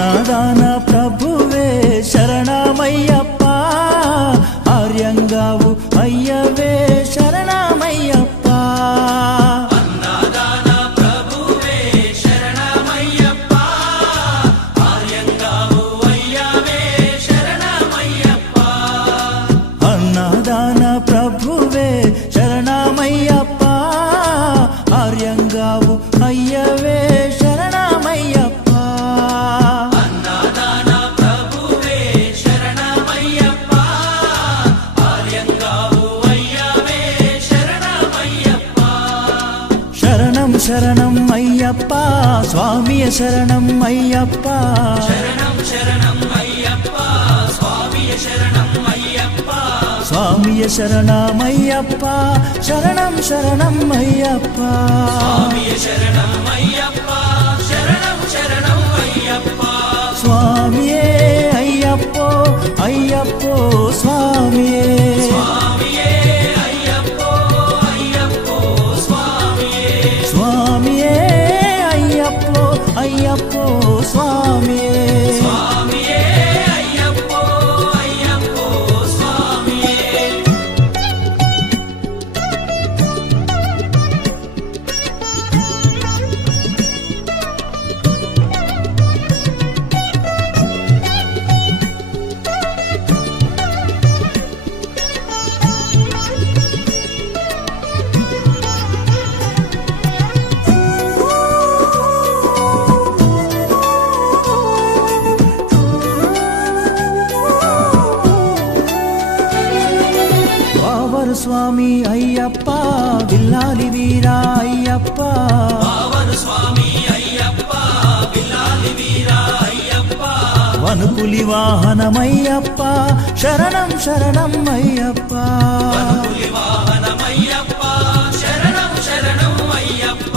అన్నదాన ప్రభువే శరణమయ్యప్ప, ఆర్యంగావు అయ్యవే శరణమయ్యప్ప. అన్నదాన ప్రభువే శరణమయ్యప్ప, ఆర్యంగావు అయ్యవే శరణమయ్యప్ప. అన్నదాన ప్రభువే శరణమయ్యప్ప, ఆర్యంగావు అయ్యవే శరణమయ్యప్ప. అన్నదాన ప్రభువే శరణమయ్యప్ప, ఆర్యంగావు అయ్యవే శరణమయ్యప్ప. శరణం శరణం అయ్యప్ప, స్వామియ శరణం అయ్యప్ప. శరణం శరణం అయ్యప్ప, స్వామియ శరణం అయ్యప్ప. స్వామియ శరణమయ్యప్ప, శరణం శరణం అయ్యప్ప. స్వామియ శరణం అయ్యప్ప, శరణం శరణం అయ్యప్ప. స్వామియే అయ్యప్పో అయ్యప్పో స్వామియే. స్వామియే అయ్యప్పో అయ్యప్పో స్వామియే. స్వామియే అయ్యప్పో అయ్యప్పో స్వామియే. స్వామియే అయ్యప్పో అయ్యప్పో స్వామియే. వావరు స్వామి అయ్యప్ప, విల్లాలి వీరా అయ్యప్ప. పావన స్వామి అయ్యప్ప, బిల్లాలి వీరా అయ్యప్ప. వనుపులి వాహనమయ్యప్ప, శరణం శరణం అయ్యప్ప. పులి వాహనమయ్యప్ప, శరణం శరణం అయ్యప్ప.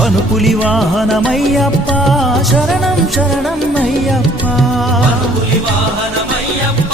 వనుపులి వాహనమయ్యప్ప, శరణం శరణం అయ్యప్ప. పులి వాహనమయ్యప్ప,